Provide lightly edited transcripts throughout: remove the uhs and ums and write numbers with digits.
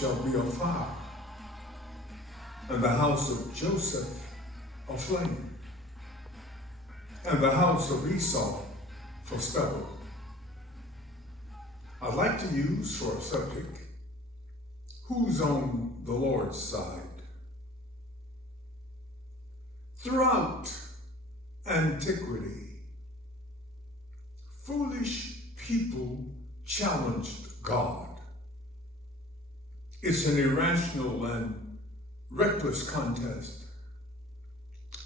shall be a fire, and the house of Joseph a flame, and the house of Esau for stubble. I'd like to use for a subject, who's on the Lord's side? Throughout antiquity, foolish people challenged God. It's an irrational and reckless contest,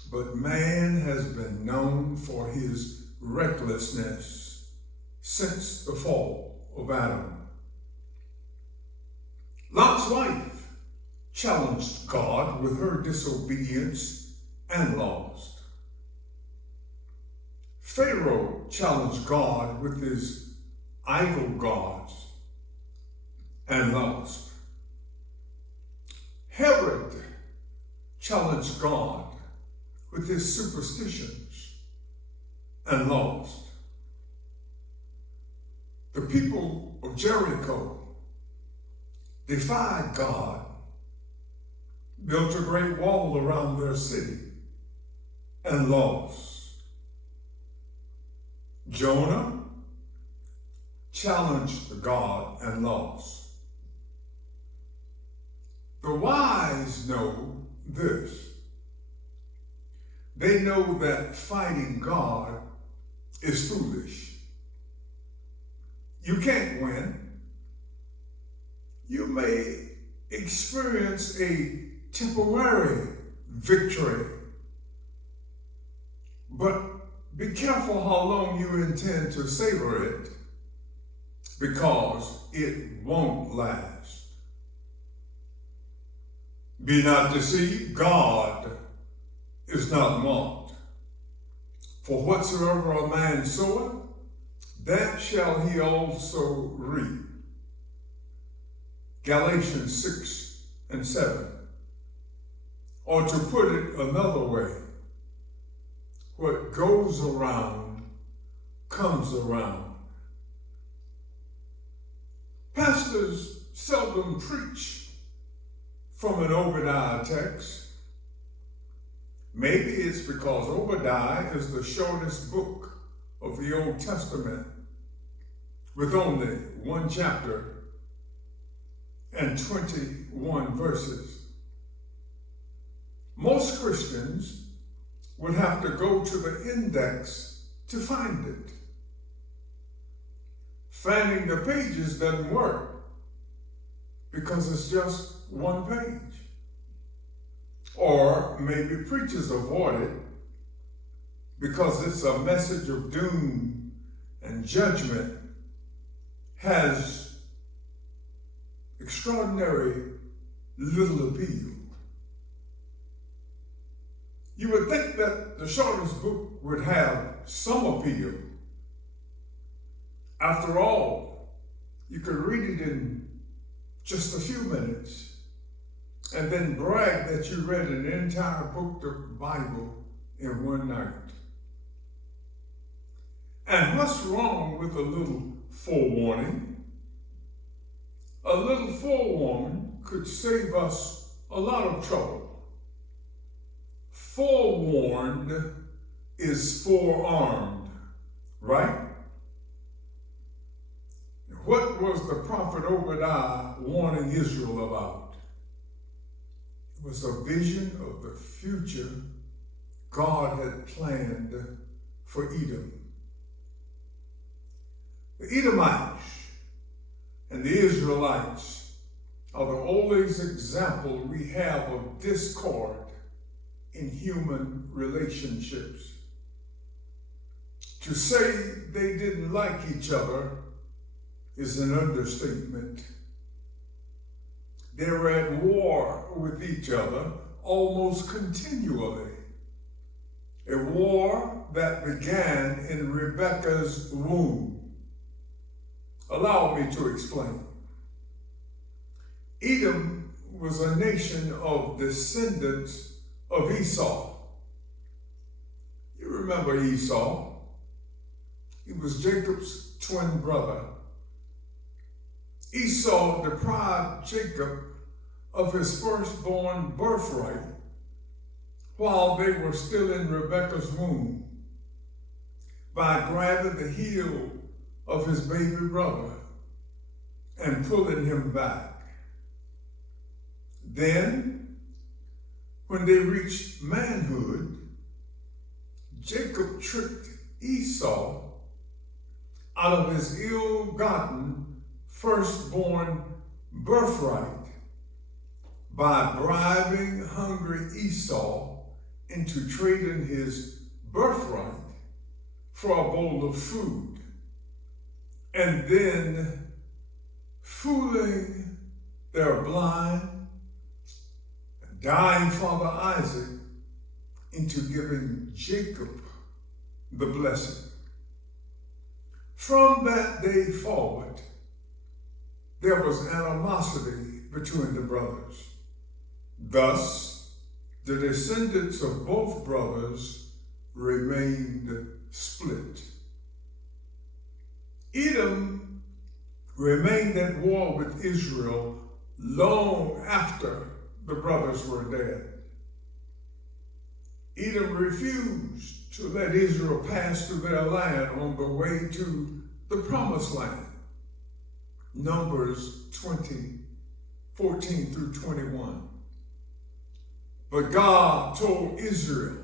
but man has been known for his recklessness since the fall of Adam. Lot's wife challenged God with her disobedience and lost. Pharaoh challenged God with his idol gods and lost. Herod challenged God with his superstitions and lost. The people of Jericho defied God, built a great wall around their city, and lost. Jonah challenged God and lost. The wise know this. They know that fighting God is foolish. You can't win. You may experience a temporary victory, but be careful how long you intend to savor it, because it won't last. Be not deceived, God is not mocked. For whatsoever a man soweth, that shall he also reap. Galatians 6:7. Or to put it another way, what goes around comes around. Pastors seldom preach from an Obadiah text. Maybe it's because Obadiah is the shortest book of the Old Testament, with only one chapter and 21 verses. Most Christians would have to go to the index to find it. Fanning the pages doesn't work because it's just one page. Or maybe preachers avoid it because it's a message of doom and judgment, has extraordinary little appeal. You would think that the shortest book would have some appeal. After all, you could read it in just a few minutes and then brag that you read an entire book of the Bible in one night. And what's wrong with a little forewarning? A little forewarning could save us a lot of trouble. Forewarned is forearmed, right? What was the prophet Obadiah warning Israel about? It was a vision of the future God had planned for Edom. The Edomites and the Israelites are the oldest example we have of discord in human relationships. To say they didn't like each other is an understatement. They were at war with each other almost continually. A war that began in Rebekah's womb. Allow me to explain. Edom was a nation of descendants of Esau. You remember Esau? He was Jacob's twin brother. Esau deprived Jacob of his firstborn birthright while they were still in Rebekah's womb by grabbing the heel of his baby brother and pulling him back. Then, when they reached manhood, Jacob tricked Esau out of his ill-gotten firstborn birthright by bribing hungry Esau into trading his birthright for a bowl of food, and then fooling their blind, dying father Isaac into giving Jacob the blessing. From that day forward, there was animosity between the brothers. Thus, the descendants of both brothers remained split. Edom remained at war with Israel long after the brothers were dead. Edom refused to let Israel pass through their land on the way to the promised land. Numbers 20, 14 through 21. But God told Israel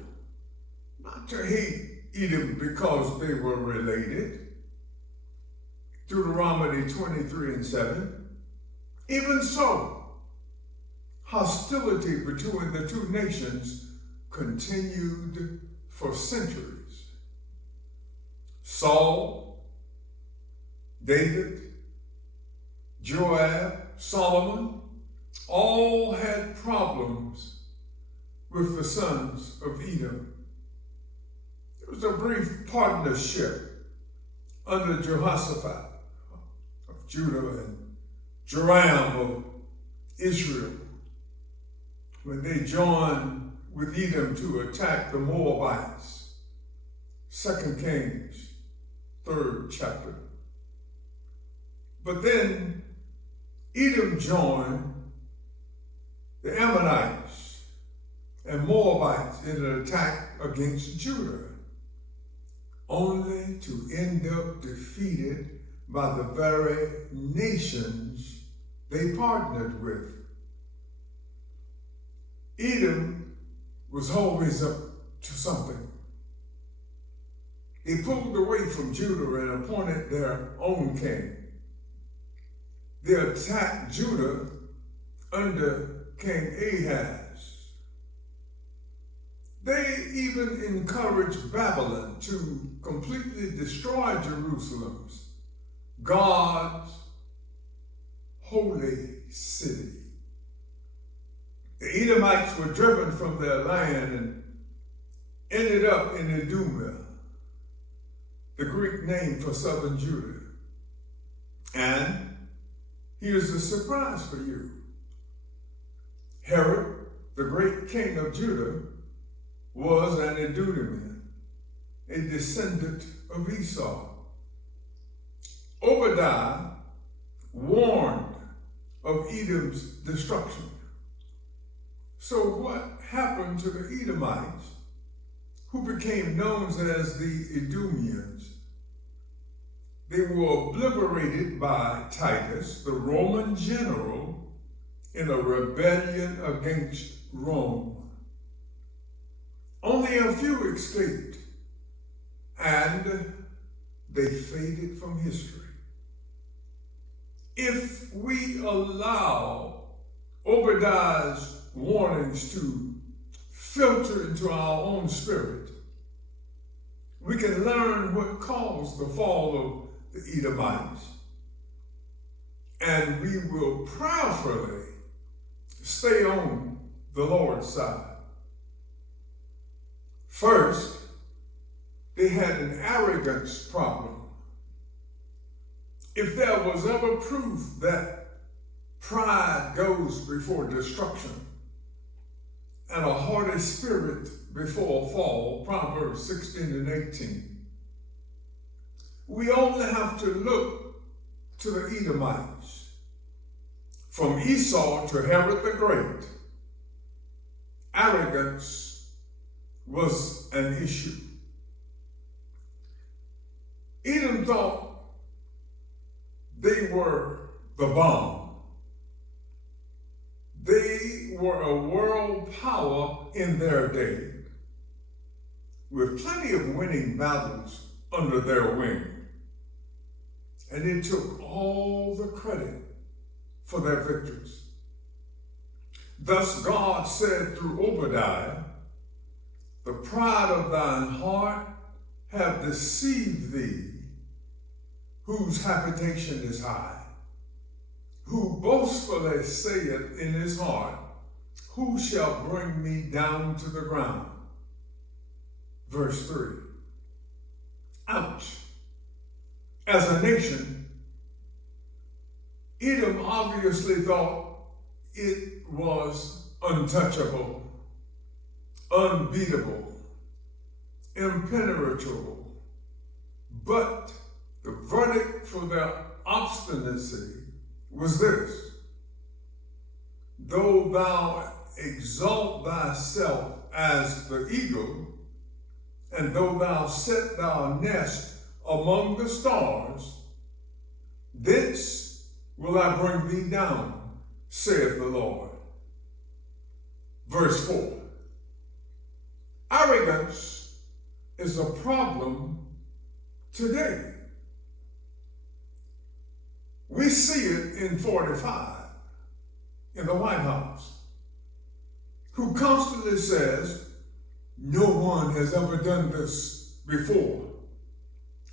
not to hate Edom because they were related. Deuteronomy 23 and 7. Even so, hostility between the two nations continued for centuries. Saul, David, Joab, Solomon, all had problems with the sons of Edom. There was a brief partnership under Jehoshaphat of Judah and Joram of Israel when they joined with Edom to attack the Moabites. 2 Kings, 3rd chapter. But then Edom joined the Ammonites and Moabites in an attack against Judah, only to end up defeated by the very nations they partnered with. Edom was always up to something. They pulled away from Judah and appointed their own king. They attacked Judah under King Ahaz. They even encouraged Babylon to completely destroy Jerusalem, God's holy city. The Edomites were driven from their land and ended up in Idumea, the Greek name for southern Judah. And here's a surprise for you. Herod, the great king of Judah, was an Idumean, a descendant of Esau. Obadiah warned of Edom's destruction. So what happened to the Edomites, who became known as the Idumeans? They were obliterated by Titus, the Roman general, in a rebellion against Rome. Only a few escaped, and they faded from history. If we allow Obadiah's warnings to filter into our own spirit, we can learn what caused the fall of the Edomites, and we will prayerfully stay on the Lord's side. First, they had an arrogance problem. If there was ever proof that pride goes before destruction and a haughty spirit before a fall, Proverbs 16 and 18, we only have to look to the Edomites from Esau to Herod the Great, arrogance was an issue. Edom thought they were the bomb. They were a world power in their day, with plenty of winning battles under their wing. And it took all the credit for their victories. Thus God said through Obadiah, "The pride of thine heart have deceived thee, whose habitation is high, who boastfully saith in his heart, who shall bring me down to the ground?" Verse 3. Ouch. As a nation, Edom obviously thought it was untouchable, unbeatable, impenetrable. But the verdict for their obstinacy was this: though thou exalt thyself as the eagle, and though thou set thy nest among the stars, thence will I bring thee down, saith the Lord. Verse 4. Arrogance is a problem today. We see it in 45 in the White House, who constantly says, "No one has ever done this before,"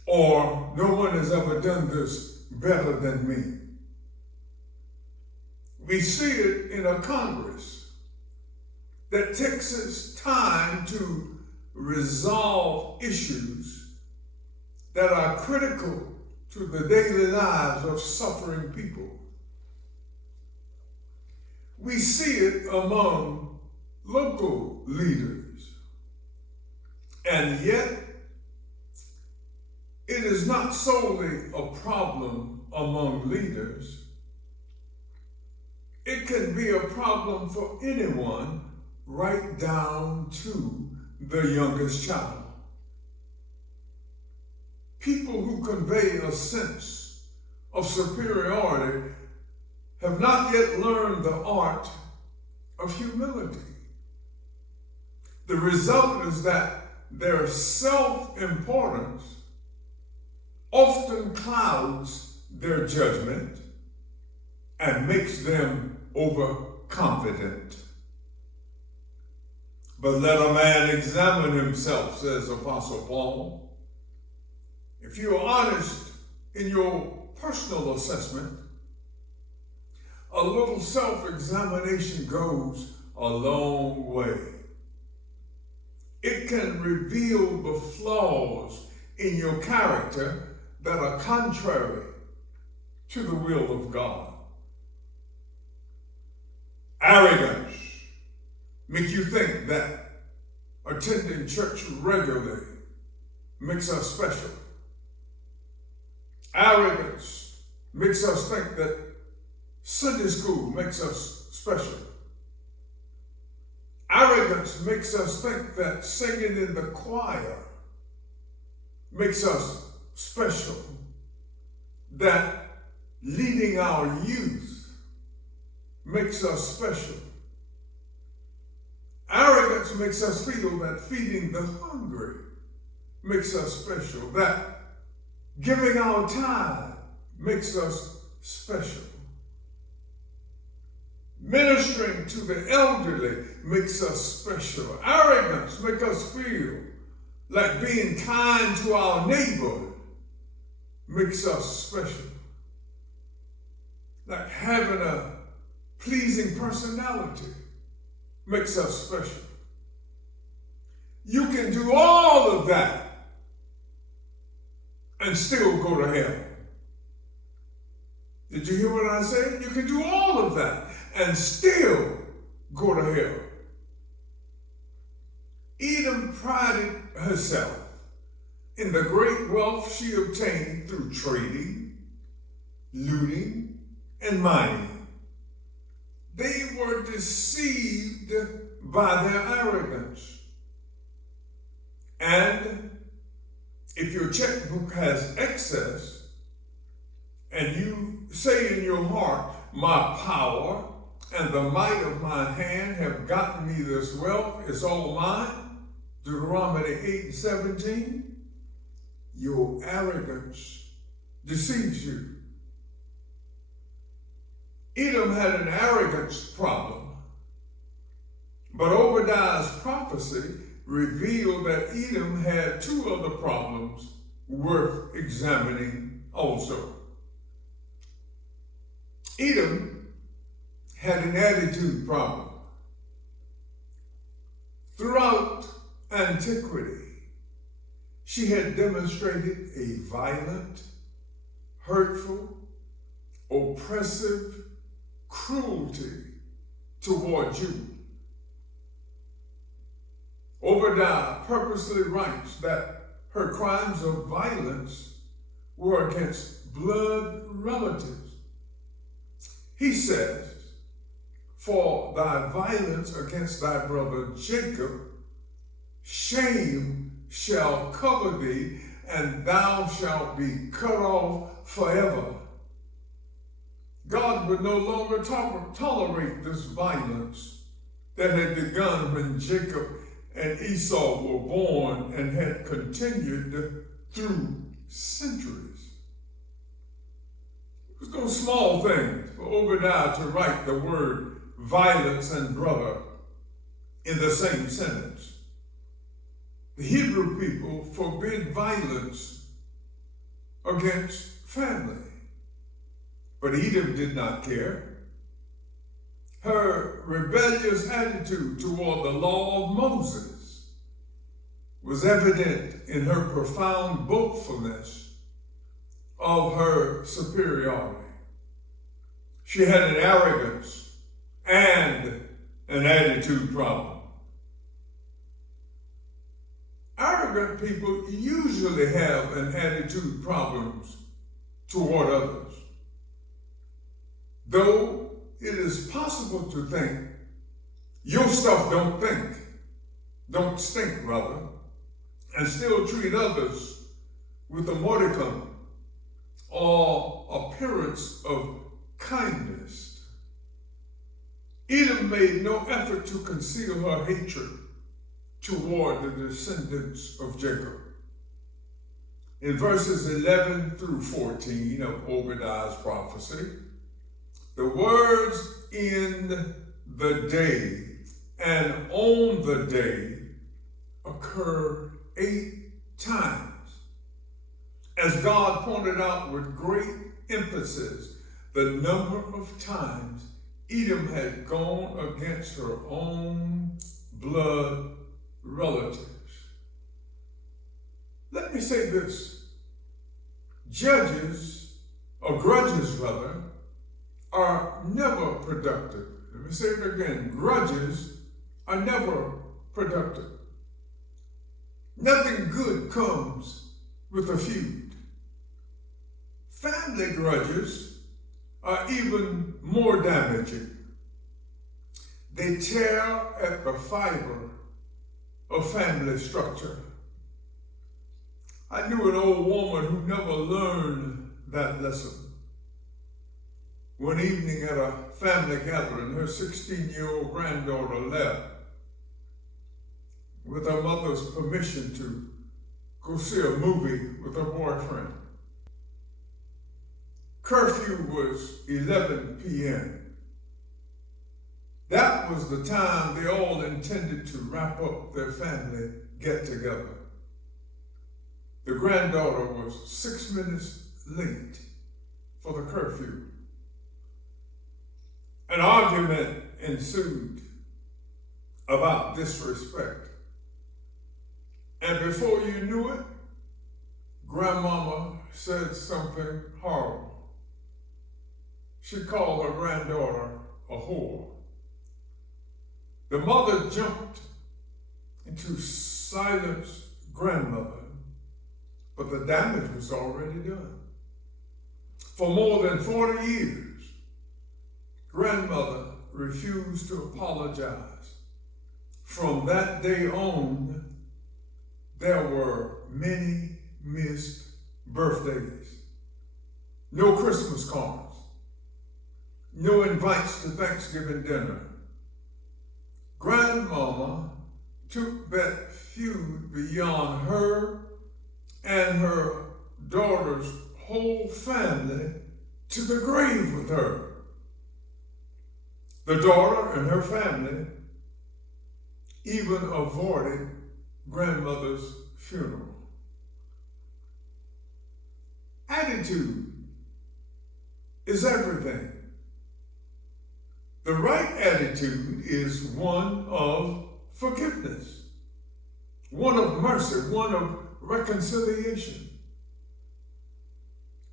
or "No one has ever done this better than me." We see it in a Congress that takes its time to resolve issues that are critical to the daily lives of suffering people. We see it among local leaders. And yet, it is not solely a problem among leaders. It can be a problem for anyone, right down to the youngest child. People who convey a sense of superiority have not yet learned the art of humility. The result is that their self-importance often clouds their judgment and makes them overconfident. But let a man examine himself, says Apostle Paul. If you are honest in your personal assessment, a little self-examination goes a long way. It can reveal the flaws in your character that are contrary to the will of God. Arrogance makes you think that attending church regularly makes us special. Arrogance makes us think that Sunday school makes us special. Arrogance makes us think that singing in the choir makes us special, that leading our youth makes us special. Arrogance makes us feel that feeding the hungry makes us special, that giving our time makes us special. Ministering to the elderly makes us special. Arrogance makes us feel like being kind to our neighbor makes us special. Like having a pleasing personality makes us special. You can do all of that and still go to hell. Did you hear what I said? You can do all of that and still go to hell. Edom prided herself in the great wealth she obtained through trading, looting, and mining. were deceived by their arrogance. And if your checkbook has excess and you say in your heart, my power and the might of my hand have gotten me this wealth, it's all mine, Deuteronomy 8:17, your arrogance deceives you. Edom had an arrogance problem, but Obadiah's prophecy revealed that Edom had two other problems worth examining also. Edom had an attitude problem. Throughout antiquity, she had demonstrated a violent, hurtful, oppressive cruelty toward Judah. Obadiah purposely writes that her crimes of violence were against blood relatives. He says, for thy violence against thy brother Jacob, shame shall cover thee, and thou shalt be cut off forever. God would no longer tolerate this violence that had begun when Jacob and Esau were born and had continued through centuries. It was no small thing for Obadiah to write the word violence and brother in the same sentence. The Hebrew people forbid violence against family, but Edom did not care. Her rebellious attitude toward the law of Moses was evident in her profound boastfulness of her superiority. She had an arrogance and an attitude problem. Arrogant people usually have an attitude problems toward others. Though it is possible to think your stuff don't stink rather, and still treat others with a modicum or appearance of kindness. Edom made no effort to conceal her hatred toward the descendants of Jacob. In verses 11 through 14 of Obadiah's prophecy, the words in the day and on the day occur 8 times. As God pointed out with great emphasis, the number of times Edom had gone against her own blood relatives. Let me say this. Grudges are never productive. Let me say it again. Grudges are never productive. Nothing good comes with a feud. Family grudges are even more damaging. They tear at the fiber of family structure. I knew an old woman who never learned that lesson. One evening at a family gathering, her 16-year-old granddaughter left with her mother's permission to go see a movie with her boyfriend. Curfew was 11 p.m. That was the time they all intended to wrap up their family get-together. The granddaughter was 6 minutes late for the curfew. An argument ensued about disrespect. And before you knew it, Grandmama said something horrible. She called her granddaughter a whore. The mother jumped into silence grandmother, but the damage was already done. For more than 40 years, grandmother refused to apologize. From that day on, there were many missed birthdays, no Christmas cards, no invites to Thanksgiving dinner. Grandmama took that feud beyond her and her daughter's whole family to the grave with her. The daughter and her family even avoided grandmother's funeral. Attitude is everything. The right attitude is one of forgiveness, one of mercy, one of reconciliation.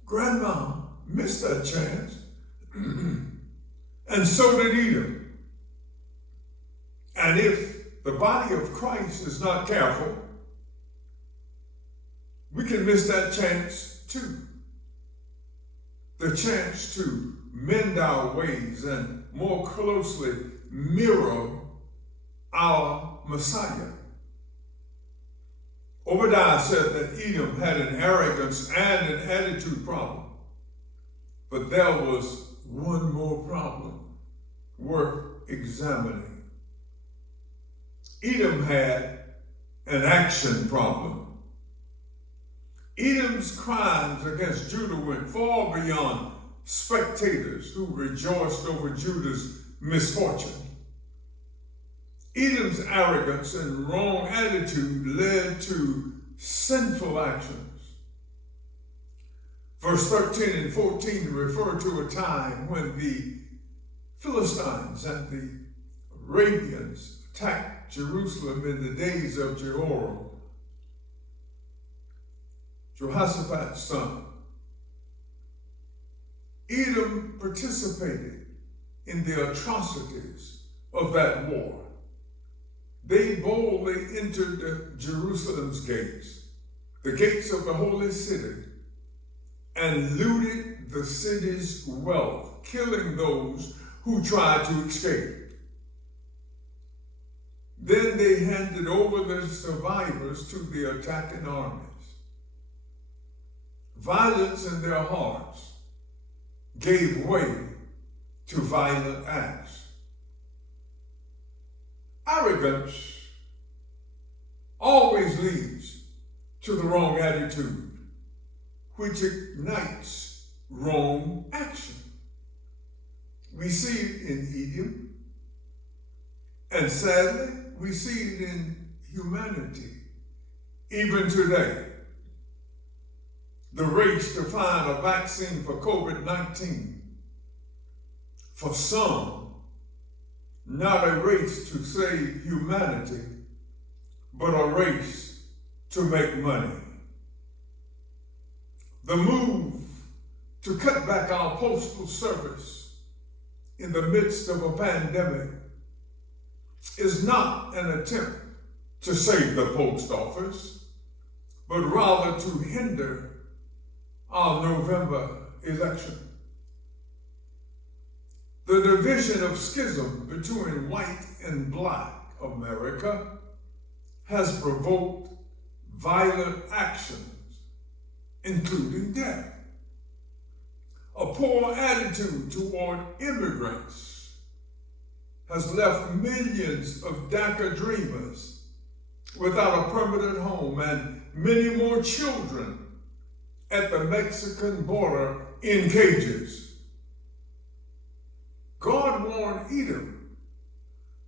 Grandma missed that chance, and so did Edom. And if the body of Christ is not careful, we can miss that chance too. The chance to mend our ways and more closely mirror our Messiah. Obadiah said that Edom had an arrogance and an attitude problem. But there was one more problem worth examining. Edom had an action problem. Edom's crimes against Judah went far beyond spectators who rejoiced over Judah's misfortune. Edom's arrogance and wrong attitude led to sinful actions. Verse 13 and 14 refer to a time when the Philistines and the Arabians attacked Jerusalem in the days of Jehoram, Jehoshaphat's son. Edom participated in the atrocities of that war. They boldly entered Jerusalem's gates, the gates of the holy city, and looted the city's wealth, killing those who tried to escape. Then they handed over the survivors to the attacking armies. Violence in their hearts gave way to violent acts. Arrogance always leads to the wrong attitude, which ignites wrong action. We see it in Edom, and sadly, we see it in humanity, even today. The race to find a vaccine for COVID-19, for some, not a race to save humanity, but a race to make money. The move to cut back our postal service in the midst of a pandemic is not an attempt to save the post office, but rather to hinder our November election. The division of schism between white and black America has provoked violent actions, including death. A poor attitude toward immigrants has left millions of DACA dreamers without a permanent home and many more children at the Mexican border in cages. God warned Edom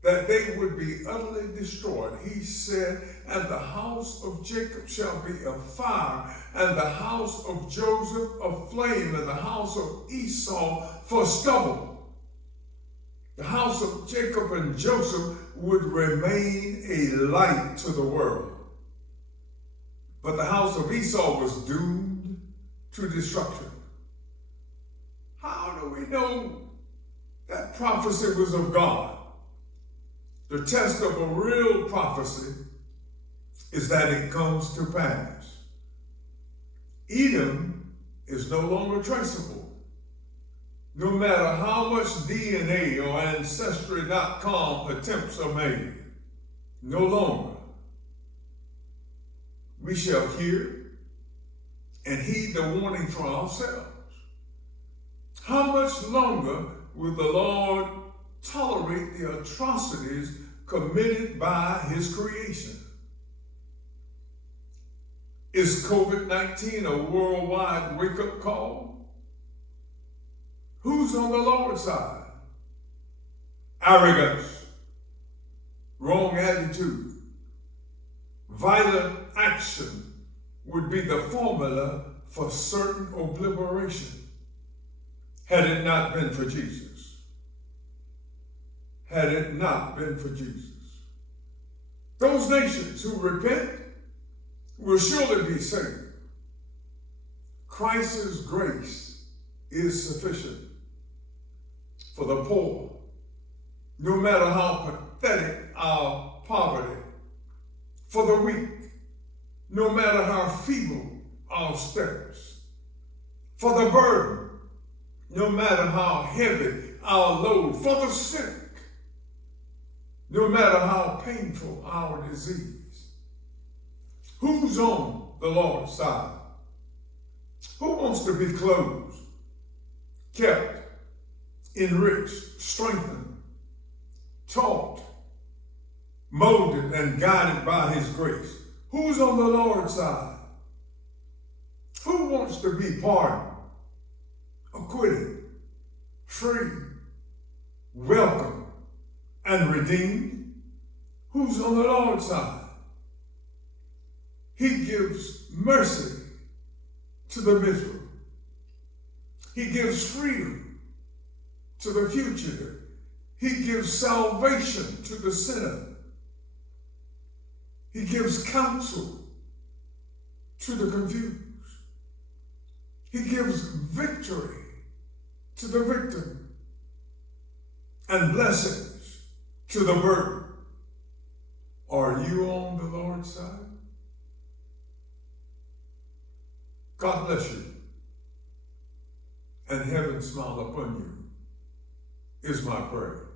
that they would be utterly destroyed. He said, and the house of Jacob shall be a fire, and the house of Joseph a flame, and the house of Esau for stubble. The house of Jacob and Joseph would remain a light to the world. But the house of Esau was doomed to destruction. How do we know that prophecy was of God? The test of a real prophecy is that it comes to pass. Edom is no longer traceable. no matter how much DNA or Ancestry.com attempts are made, no longer. We shall hear and heed the warning for ourselves. How much longer will the Lord tolerate the atrocities committed by his creation? Is COVID-19 a worldwide wake-up call? Who's on the Lord's side? Arrogance, wrong attitude, violent action would be the formula for certain obliteration had it not been for Jesus. Had it not been for Jesus. Those nations who repent will surely be saved. Christ's grace is sufficient for the poor, no matter how pathetic our poverty, for the weak, no matter how feeble our steps, for the burden, no matter how heavy our load, for the sick, no matter how painful our disease. Who's on the Lord's side? Who wants to be clothed, kept, enriched, strengthened, taught, molded, and guided by his grace? Who's on the Lord's side? Who wants to be pardoned, acquitted, free, welcome, and redeemed? Who's on the Lord's side? He gives mercy to the miserable. He gives freedom to the fugitive. He gives salvation to the sinner. He gives counsel to the confused. He gives victory to the victim and blessings to the burden. Are you on the Lord's side? God bless you, and heaven smile upon you, is my prayer.